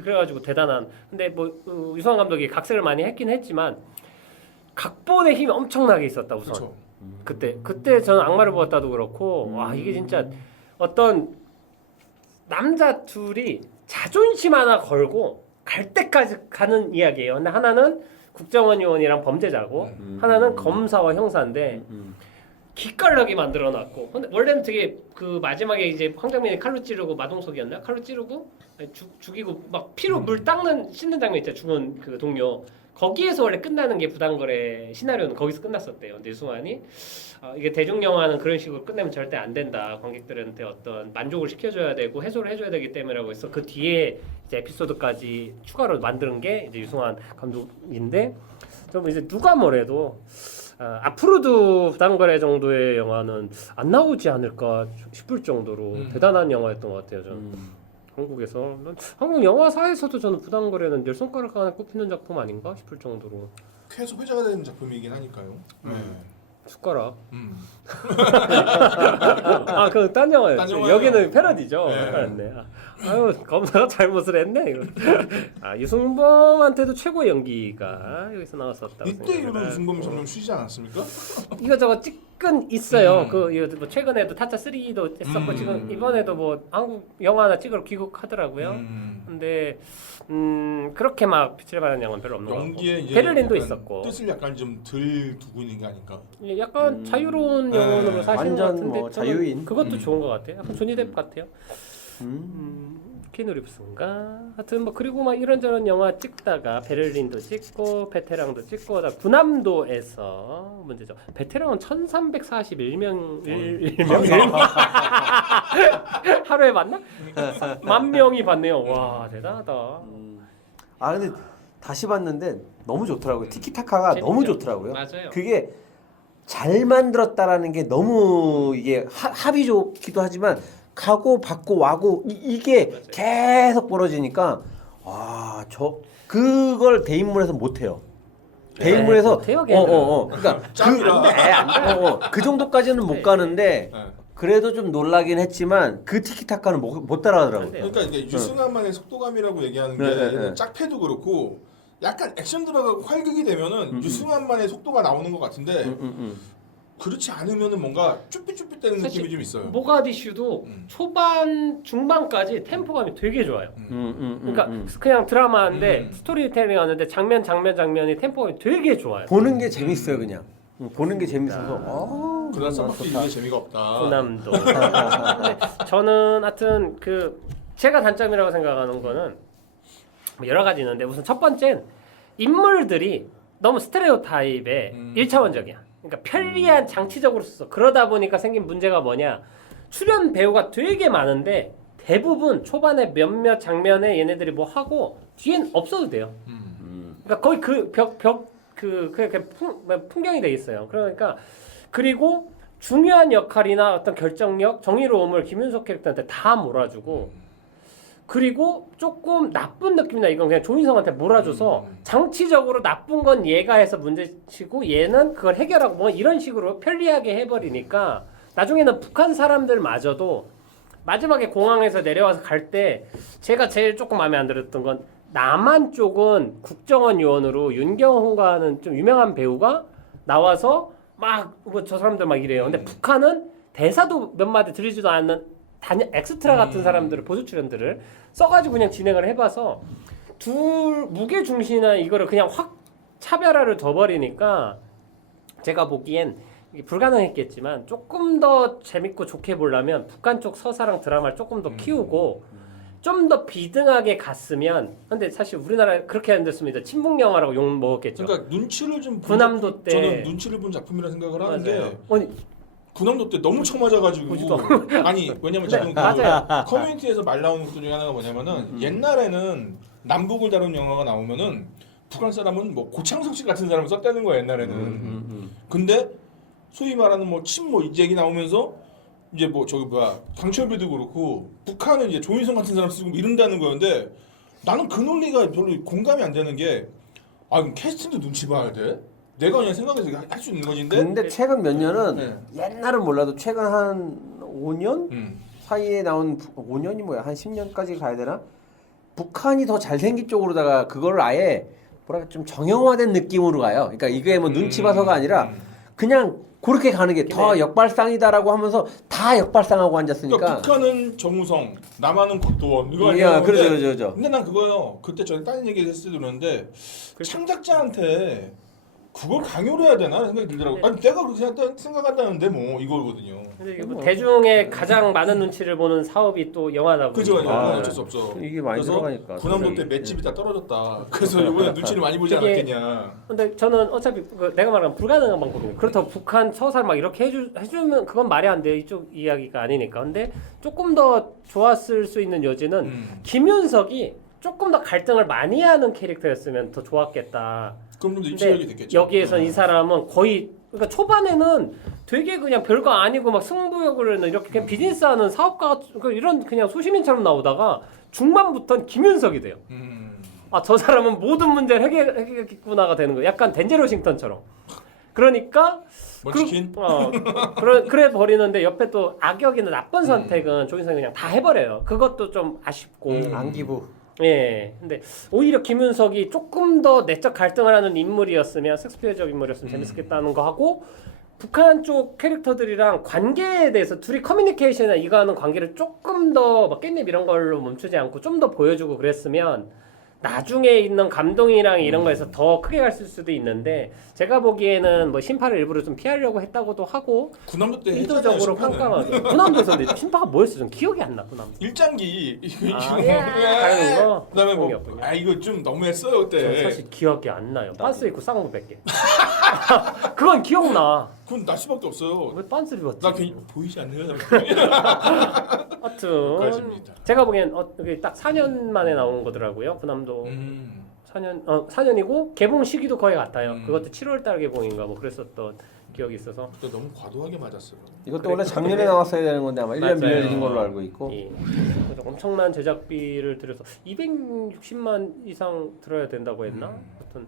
그래가지고 대단한. 근데 뭐 유성환 감독이 각색을 많이 했긴 했지만 각본의 힘이 엄청나게 있었다 우선. 그렇죠. 그때 저는 악마를 보았다도 그렇고 와 이게 진짜 어떤 남자 둘이 자존심 하나 걸고 갈 때까지 가는 이야기예요. 근데 하나는 국정원 요원이랑 범죄자고 하나는 검사와 형사인데 기깔나게 만들어놨고 근데 원래는 되게 그 마지막에 이제 황정민이 칼로 찌르고 마동석이었나 칼로 찌르고 죽이고 막 피로 물 닦는 씻는 장면 있잖아 죽은 그 동료 거기에서 원래 끝나는 게 부당거래 시나리오는 거기서 끝났었대요. 근데 유승환이 이게 대중 영화는 그런 식으로 끝내면 절대 안 된다. 관객들한테 어떤 만족을 시켜줘야 되고 해소를 해줘야 되기 때문이라고 해서 그 뒤에 이제 에피소드까지 추가로 만드는 게 이제 유승환 감독인데 좀 이제 누가 뭐래도 앞으로도 부당거래 정도의 영화는 안 나오지 않을까 싶을 정도로 대단한 영화였던 것 같아요. 저는. 한국에서 한국 영화사에서도 저는 부당거래는 열 손가락 안에 꼽히는 작품 아닌가 싶을 정도로 계속 회자가 되는 작품이긴 하니까요. 네. 숟가락 음. 그 딴 영화였지. 딴 영화예요. 여기는 패러디죠. 네. 네. 아유 검사가 잘못을 했네. 이거. 유승범한테도 최고의 연기가 여기서 나왔었다고 이때 이후로 유승범이 점점 쉬지 않았습니까? 이거저거 찍은 있어요. 이거 뭐 최근에도 타짜 3도 했었고 지금 이번에도 뭐 한국 영화 하나 찍으러 귀국하더라고요. 근데 그렇게 막 빛을 발하는 영화는 별로 없는 것 연기에 같고 이제 베를린도 약간 있었고 뜻을 약간 좀 덜 두고 있는 게 아닌가. 약간 자유로운 네. 영혼으로 사시는 것 완전 같은데 뭐 저는 자유인. 그것도 좋은 것 같아요. 약간 조니뎁 같아요. 키누 리브스인가? 하여튼 뭐 그리고 막 이런저런 영화 찍다가 베를린도 찍고 베테랑도 찍고 다 군함도에서 문제죠. 베테랑은 1341명 하루에 봤나? 10,000명이 봤네요. 와 대단하다. 근데 다시 봤는데 너무 좋더라고요. 티키타카가 재밌죠? 너무 좋더라고요. 맞아요. 그게 잘 만들었다라는 게 너무 이게 합이 좋기도 하지만 가고 받고 와고 이게 맞아요. 계속 벌어지니까 그걸 대인물에서 못 해요. 대인물에서 못해요, 걔는. 그러니까 짱이라. 그 정도까지는 못 가는데 네. 그래도 좀 놀라긴 했지만 그 티키타카는 못 따라가더라고요. 안 돼요. 그러니까 이게 유승환만의 속도감이라고 얘기하는 게 네. 짝패도 그렇고 약간 액션 들어가고 활극이 되면은 유승환만의 속도가 나오는 것 같은데 그렇지 않으면은 뭔가 쭈삣쭈삣대는 사실 느낌이 좀 있어요. 모가디슈도 초반 중반까지 템포감이 되게 좋아요. 그러니까 음. 그냥 드라마인데 스토리텔링 하는데 장면이 템포감이 되게 좋아요. 보는 게 재밌어요 그냥. 보는 게 재밌어서. 그러다 써먹기 이게 재미가 없다. 부남도. 근데 저는 하여튼 그 제가 단점이라고 생각하는 거는 뭐 여러 가지 있는데 우선 첫 번째는 인물들이 너무 스테레오 타입의 1차원적이야. 그러니까 편리한 장치적으로 썼어. 그러다 보니까 생긴 문제가 뭐냐? 출연 배우가 되게 많은데 대부분 초반에 몇몇 장면에 얘네들이 뭐 하고 뒤엔 없어도 돼요. 그러니까 거의 풍경이 돼 있어요. 그러니까 그리고 중요한 역할이나 어떤 결정력, 정의로움을 김윤석 캐릭터한테 다 몰아주고 그리고 조금 나쁜 느낌이나 이건 그냥 조인성한테 몰아줘서 장치적으로 나쁜 건 얘가 해서 문제치고 얘는 그걸 해결하고 뭐 이런 식으로 편리하게 해버리니까 나중에는 북한 사람들마저도 마지막에 공항에서 내려와서 갈 때 제가 제일 조금 마음에 안 들었던 건 남한 쪽은 국정원 요원으로 윤경호가 하는 좀 유명한 배우가 나와서 막 뭐 저 사람들 막 이래요. 근데 북한은 대사도 몇 마디 들리지도 않는 엑스트라 같은 사람들을 보수 출연들을 써가지고 그냥 진행을 해봐서 둘 무게 중심이나 이거를 그냥 확 차별화를 둬버리니까 제가 보기엔 이게 불가능했겠지만 조금 더 재밌고 좋게 보려면 북한 쪽 서사랑 드라마를 조금 더 키우고 좀 더 비등하게 갔으면 근데 사실 우리나라 그렇게 안 됐습니다. 친북 영화라고 욕 먹었겠죠. 그러니까 눈치를 좀 군함도 때 저는 눈치를 본 작품이라 생각을 하는 맞아요. 게 아니, 군함도 때 너무 쳐맞아가지고 보지도 아니 왜냐면 네, 지금 그 맞아요. 커뮤니티에서 말 나오는 것들 중에 하나가 뭐냐면은 옛날에는 남북을 다룬 영화가 나오면은 북한 사람은 뭐 고창석 씨 같은 사람을 썼다는 거야 옛날에는. 근데 소위 말하는 뭐 친 뭐 이 얘기 나오면서 이제 뭐 저기 뭐야 강철배도 그렇고 북한은 이제 조인성 같은 사람 쓰고 이런다는 거였는데 나는 그 논리가 별로 공감이 안 되는 게 아 그럼 캐스팅도 눈치 봐야 돼? 내가 그냥 생각해서 할 수 있는 것인데 근데 최근 몇 년은 옛날은 몰라도 최근 한 5년 사이에 나온 5년이 뭐야 한 10년까지 가야 되나? 북한이 더 잘생긴 쪽으로다가 그걸 아예 뭐랄까 좀 정형화된 느낌으로 가요. 그러니까 이게 뭐 눈치 봐서가 아니라 그냥 그렇게 가는 게 더 역발상이다라고 하면서 다 역발상하고 앉았으니까. 그러니까 북한은 정우성, 남한은 곽도원 이거 야, 아니야? 그러죠. 근데 난 그거요. 그때 전에 다른 얘기 했을 때 그러는데 창작자한테 그걸 강요를 해야 되나 생각이 들더라고. 아니 내가 그렇게 생각한다는데 뭐 이거거든요. 근데 이게 뭐 대중의 가장 많은 눈치를 보는 사업이 또 영화다 보니까 그죠? 아, 어쩔 수 없어. 이게 많이 그래서 들어가니까. 군함도 때 맷집이 다 떨어졌다. 그래서 이번에 눈치를 많이 보지 되게- 않았겠냐. 근데 저는 어차피 내가 말한 불가능한 방법이에요. 그렇다고 북한 서사를 막 이렇게 해주면 그건 말이 안 돼. 이쪽 이야기가 아니니까. 근데 조금 더 좋았을 수 있는 여지는 김윤석이 조금 더 갈등을 많이 하는 캐릭터였으면 더 좋았겠다. 그럼 좀 근데 입체력이 됐겠죠. 여기에선 이 사람은 거의 그러니까 초반에는 되게 그냥 별거 아니고 막 승부욕을 이렇게 그냥 비즈니스하는 사업가 이런 그냥 소시민처럼 나오다가 중반부터는 김윤석이 돼요. 아, 저 사람은 모든 문제를 해결했구나가 되는 거예요. 약간 덴젤 워싱턴처럼. 그러니까 먼치킨? 그래 버리는데 옆에 또 악역이나 나쁜 선택은 조인성이 그냥 다 해버려요. 그것도 좀 아쉽고. 안기부. 예. 근데 오히려 김윤석이 조금 더 내적 갈등을 하는 인물이었으면 섹스피어적 인물이었으면 재밌었겠다는 거 하고 북한 쪽 캐릭터들이랑 관계에 대해서 둘이 커뮤니케이션이나 이거 하는 관계를 조금 더 막 깻잎 이런 걸로 멈추지 않고 좀 더 보여주고 그랬으면 나중에 있는 감동이랑 이런 거에서 더 크게 갈 수도 있는데 제가 보기에는 뭐 심파를 일부러 좀 피하려고 했다고도 하고 군함도 때 했잖아요. 의도적으로 심판은. 깜깜하게 군함도에서 근데 심파가 뭐였어? 좀 기억이 안 나. 군함도. 일장기 가는 거? 그다음에 뭐 그랬군요. 아 이거 좀 너무했어요 저 그때. 사실 기억이 안 나요. 빤스 입고 쌍무 뺄게. 그건 기억나. 그건 날 수밖에 없어요. 왜 빤스를 입었지? 나 괜히 보이지 않는 하여튼 까지입니다. 제가 보기엔 이게 딱 4년 만에 나온 거더라고요. 군함도 4년이고 개봉 시기도 거의 같아요. 그것도 7월달 개봉인가 뭐 그랬었던 기억이 있어서. 그때 너무 과도하게 맞았어요. 이것도 원래 작년에 나왔어야 되는 건데 아마 1년 맞아요. 밀려진 걸로 알고 있고. 예. 그래서 엄청난 제작비를 들여서 260만 이상 들어야 된다고 했나? 하여튼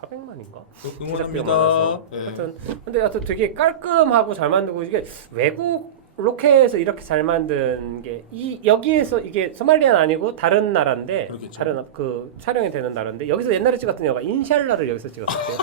400만인가? 응원합니다. 네. 하여튼 근데 되게 깔끔하고 잘 만들고 이게 외국 로켓에서 이렇게 잘 만든 게 여기에서 이게 소말리아는 아니고 다른 나라인데 그렇겠죠. 다른 그 촬영이 되는 나라인데 여기서 옛날에 찍었던 영화가 인샬라를 여기서 찍었었대요.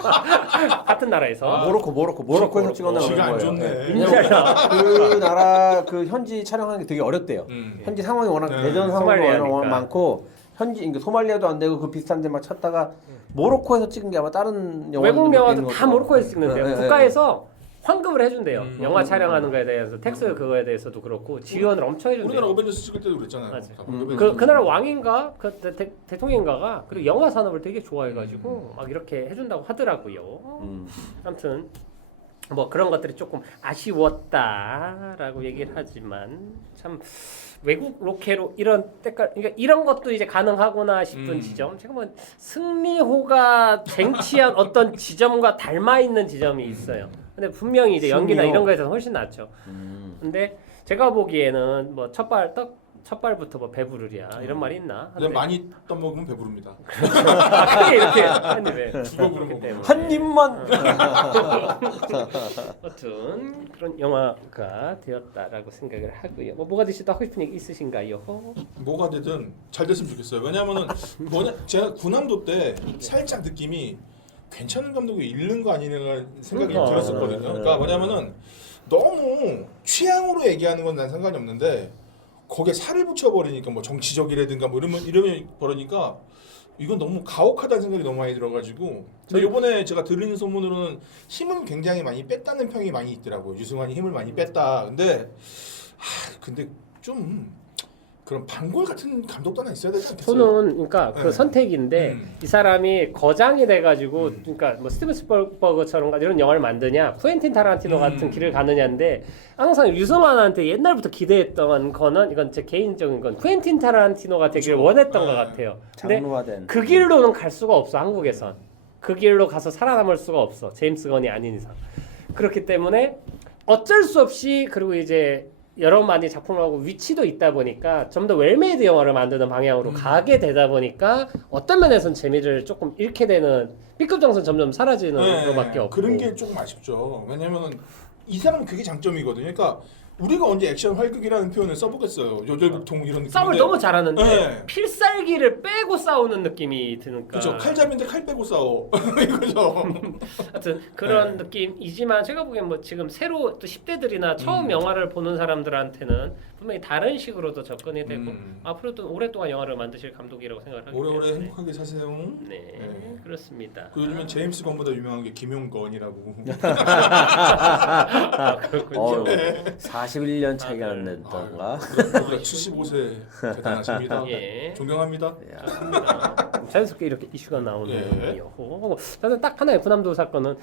같은 나라에서. 모로코에서 찍었나 지가 안 보는 거예요. 좋네. 예. 왜냐면 그 나라 그 현지 촬영하는 게 되게 어렵대요. 현지 상황이 워낙 내전 상황도 소말리아니까. 워낙 많고 현지 그러니까 소말리아도 안 되고 그 비슷한 데 막 찾다가 모로코에서 찍은 게 아마 다른 외국 영화도 다 같아요. 모로코에서 찍는데요. 네, 네, 국가에서 환급을 해준대요. 영화 촬영하는 거에 대해서 텍스 음. 그거에 대해서도 그렇고 지원을 엄청 우리나라 해준대요. 어벤져스 찍을 때도 그랬잖아요. 맞아요. 그 나라 왕인가 그 대통령인가가 그리고 영화 산업을 되게 좋아해가지고 막 이렇게 해준다고 하더라고요. 아무튼 뭐 그런 것들이 조금 아쉬웠다라고 얘기를 하지만 참 외국 로케로 이런 때깔 그러니까 이런 것도 이제 가능하구나 싶은 지점 제가 뭐 승리호가 쟁취한 어떤 지점과 닮아 있는 지점이 있어요. 근데 분명히 이제 연기나 승리호. 이런 거에서 훨씬 낫죠. 근데 제가 보기에는 뭐 첫발부터 뭐 배부르랴 이런 말이 있나? 근데 많이 떠먹으면 배부릅니다. 크게 이렇게 한 입에 주걱으로 그렇기 먹으면. 때문에. 한 입만 아무튼 그런 영화가 되었다라고 생각을 하고요. 뭐가 드시다 하고 싶은 얘기 있으신가요? 뭐가 되든 잘 됐으면 좋겠어요. 왜냐하면은 제가 군함도 때 살짝 느낌이 괜찮은 감독이 잃는 거 아니냐는 생각이 그러니까. 들었었거든요. 그러니까 뭐냐면은 너무 취향으로 얘기하는 건 난 상관이 없는데 거기에 살을 붙여버리니까 뭐 정치적이라든가 뭐 이러면 버리니까 이건 너무 가혹하다는 생각이 너무 많이 들어가지고 근데 이번에 제가 들은 소문으로는 힘은 굉장히 많이 뺐다는 평이 많이 있더라고요. 유승환이 힘을 많이 뺐다. 근데 좀 그런 방골 같은 감독도 하나 있어야 되지 않겠어요? 저는 그러니까 그 네. 선택인데 이 사람이 거장이 돼가지고 그러니까 뭐 스티븐 스필버그처럼 이런 영화를 만드냐 쿠엔틴 타란티노 같은 길을 가느냐인데 항상 유승환한테 옛날부터 기대했던 거는 이건 제 개인적인 건 쿠엔틴 타란티노가 되기를 그렇죠. 원했던 네. 것 같아요. 근데 장르화된 그 길로는 갈 수가 없어 한국에선. 그 길로 가서 살아남을 수가 없어 제임스 건이 아닌 이상. 그렇기 때문에 어쩔 수 없이 그리고 이제 여러 많이 작품을 하고 위치도 있다 보니까 좀 더 웰메이드 영화를 만드는 방향으로 가게 되다 보니까 어떤 면에서는 재미를 조금 잃게 되는 B급 정서는 점점 사라지는 것밖에 없고 그런 게 조금 아쉽죠. 왜냐면은 이 사람은 그게 장점이거든요. 그러니까 우리가 언제 액션 활극이라는 표현을 써보겠어요. 요절복통 이런 느낌. 싸움을 너무 잘하는데 네. 필살기를 빼고 싸우는 느낌이 드니까 그렇죠. 칼잡이인데 칼 빼고 싸워. 이거죠. 하여튼 그런 느낌이지만 제가 보기엔 뭐 지금 새로 또 10대들이나 처음 영화를 보는 사람들한테는 분명히 다른 식으로도 접근이 되고 앞으로도 오랫동안 영화를 만드실 감독이라고 생각을 하기 오래오래 때문에 행복하게 사세요. 네, 그렇습니다. 그 요즘엔 제임스 건보다 유명한 게 김용건이라고. 그렇군요. 41년 차이가 난다던가 75세 대단하십니다. 예. 존경합니다. 자연스럽게 이렇게 이슈가 예. 나오네요. 저는 딱 하나의 군함도 사건은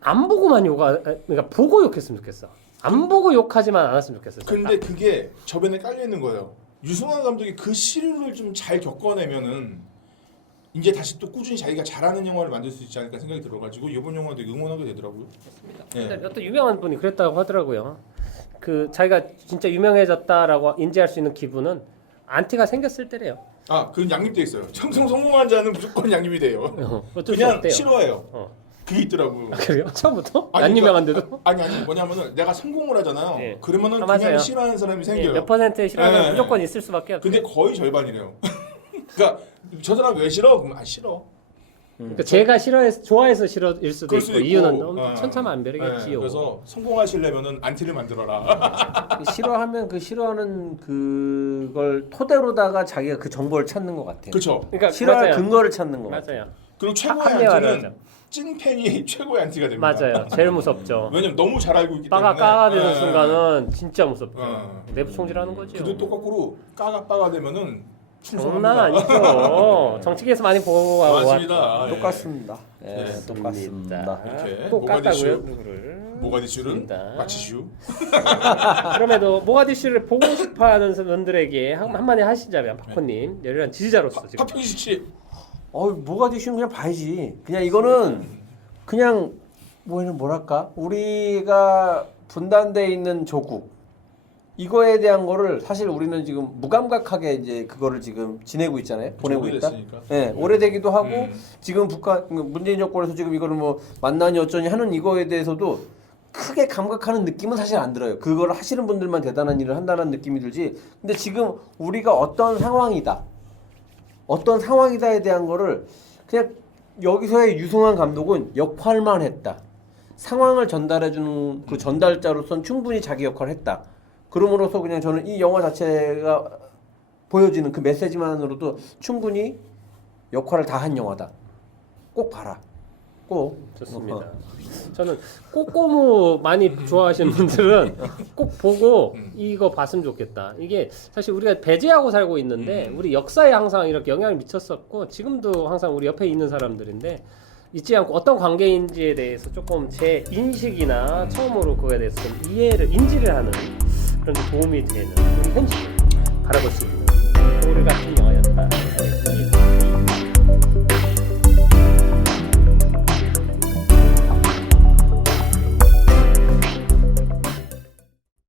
안 보고만 그러니까 보고 욕했으면 좋겠어. 안 보고 욕하지만 않았으면 좋겠어. 근데 그게 저변에 깔려 있는 거예요. 유승환 감독이 그 시류를 좀 잘 겪어내면은 이제 다시 또 꾸준히 자기가 잘하는 영화를 만들 수 있지 않을까 생각이 들어가지고 이번 영화도 응원하게 되더라고요. 근데 어떤 유명한 분이 그랬다고 하더라고요. 그 자기가 진짜 유명해졌다라고 인지할 수 있는 기분은 안티가 생겼을 때래요. 그건 양립돼 있어요. 청성 성공한 자는 무조건 양립이 돼요. 어쩔 수 그냥 없대요. 싫어해요. 그게 있더라고요. 그래요? 처음부터? 아니, 안 그러니까- 유명한데도? 아니 뭐냐면은 내가 성공을 하잖아요. 예. 그러면은 맞아요. 그냥 싫어하는 사람이 생겨요. 몇 퍼센트의 실험은 예. 무조건 있을 수밖에 없어요. 근데 거의 절반이래요. 그러니까 저 사람 왜 싫어? 그럼 싫어. 그러니까 제가 좋아해서 싫어일 수도 그럴 있고 수도 이유는 있고. 너무 천차만별이겠지요. 그래서 성공하시려면은 안티를 만들어라. 싫어하면 그 싫어하는 그걸 토대로다가 자기가 그 정보를 찾는 것 같아요. 그렇죠. 그러니까 싫어할 맞아요. 근거를 찾는 것 같아요. 맞아요. 그리고 최고의 합리화를 안티는 하죠. 찐 팬이 최고의 안티가 됩니다. 맞아요. 제일 무섭죠. 왜냐면 너무 잘 알고 있기 때문에. 빠가 되는 예. 순간은 진짜 무섭죠. 예. 내부 총질하는 거죠. 그도 또 거꾸로 빠가 되면은 장난 충성합니다. 아니죠. 정치계에서 많이 보고 맞습니다. 똑같습니다. 예, 네. 똑같습니다. 이렇게 꼭 모가디슈. 깠다고요? 누구를? 모가디슈는 맞습니다. 마치슈. 그럼에도 모가디슈를 보고 싶어하는 분들에게 한마디 하시자면 파코님 열렬한 지지자로서 지금 박평식 씨. 모가디슈는 그냥 봐야지. 그냥 이거는 그냥 뭐랄까 우리가 분단돼 있는 조국 이거에 대한 거를 사실 우리는 지금 무감각하게 이제 그거를 지금 지내고 있잖아요. 보내고 있다. 오래됐으니까. 예, 오래되기도 하고 지금 북한 문재인 정권에서 지금 이거를 뭐 만나니 어쩌니 하는 이거에 대해서도 크게 감각하는 느낌은 사실 안 들어요. 그걸 하시는 분들만 대단한 일을 한다는 느낌이 들지. 근데 지금 우리가 어떤 상황이다에 대한 거를 그냥 여기서의 유승환 감독은 역할만 했다. 상황을 전달해주는 그 전달자로선 충분히 자기 역할을 했다. 그럼으로써 그냥 저는 이 영화 자체가 보여지는 그 메시지만으로도 충분히 역할을 다 한 영화다. 꼭 봐라. 꼭. 좋습니다. 저는 꼬꼬무 많이 좋아하시는 분들은 꼭 보고 이거 봤으면 좋겠다. 이게 사실 우리가 배제하고 살고 있는데 우리 역사에 항상 이렇게 영향을 미쳤었고 지금도 항상 우리 옆에 있는 사람들인데 잊지 않고 어떤 관계인지에 대해서 조금 제 인식이나 처음으로 그거에 대해서 좀 인지를 하는 그런 게 도움이 되는 그런 현실을 바라볼 수 있는